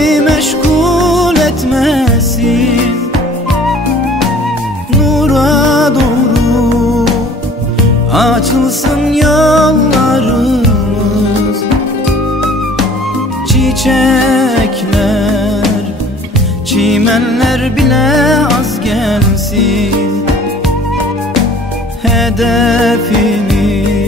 beni meşgul etmesin. Nura doğru açılsın yollarımız. Çiçekler, çimenler bile az gelsin. Hedefimiz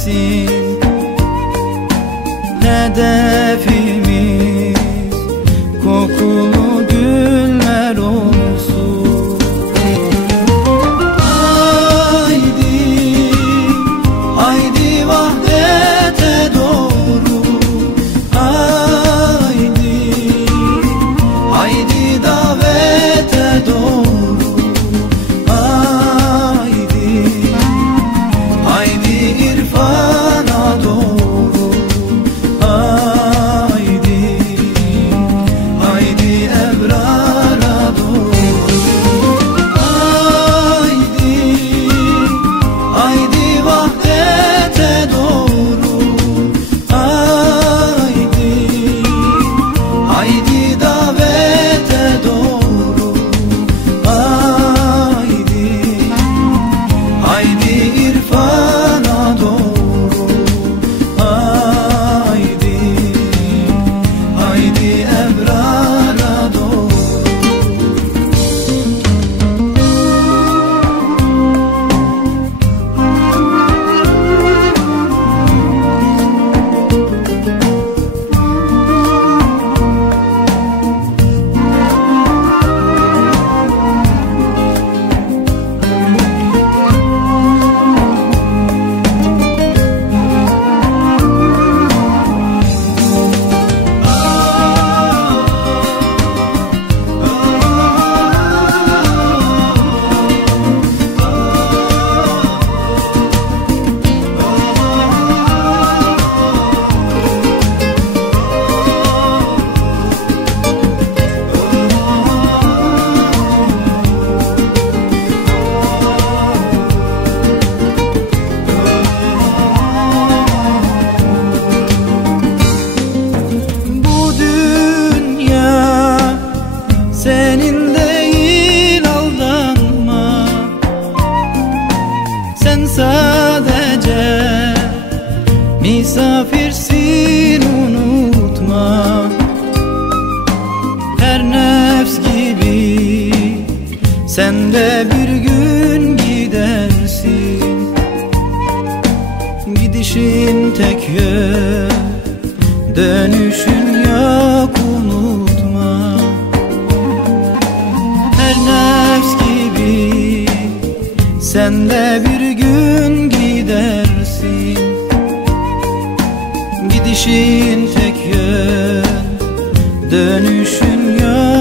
sensin Neden sadece misafirsin unutma. Her nefs gibi sen de bir gün gidersin. Gidişin tek yön Dönüşün yok unutma. Her nefs gibi Sen de bir dönüşün yok